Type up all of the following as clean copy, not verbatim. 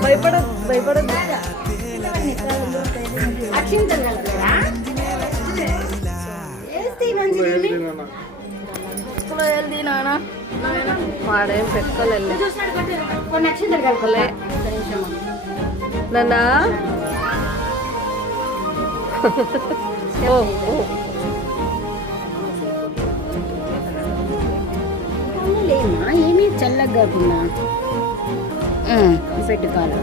భయపడదు వెళ్ది నాన్న వాడేం పెట్టుకోలే నాన్న ఏమీ చల్లగా కాకుండా పెట్టుకోవాలి.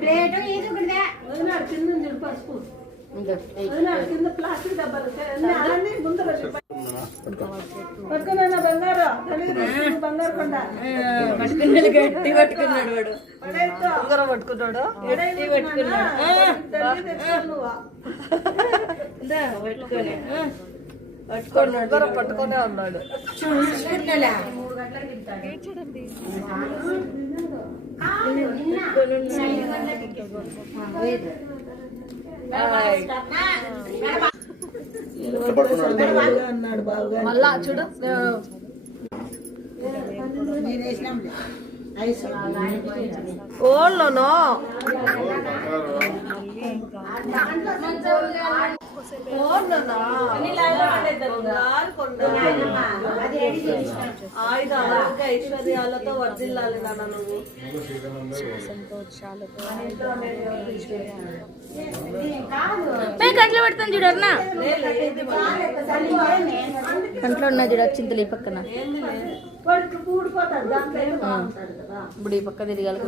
ప్లేట్ పసుపు కింద ప్లాస్టిక్ డబ్బాలు పట్టుకున్నా బంగారు బంగారు కొండ గట్టి పట్టుకున్నాడు వాడు పట్టుకున్నాడు పట్టుకునే ఉన్నాడు. మళ్ళా చూడు ఓళ్ళను ఐశ్వర్యాలతో వర్ధిల్లాలి నాన్న నువ్వు కంట్లో పెడతాను చూడన్నా కంట్లో ఉన్నా చూడ చింతలు ఈ పక్కన ఇప్పుడు ఈ పక్క తిరిగాలకు